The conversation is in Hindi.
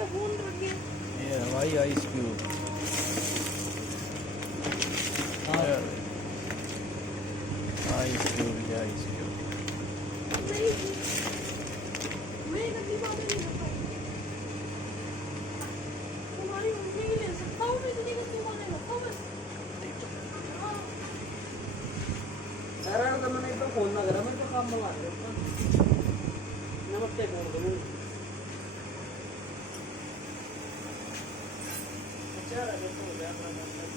ये हवाई आइस क्यूब। आइस क्यूब, ये आइस क्यूब। मैंने तो फोन ना करा, मैं तो काम मंगा रहा हूँ। नमस्ते फोन करूँ। अच्छा, हो गया अपना।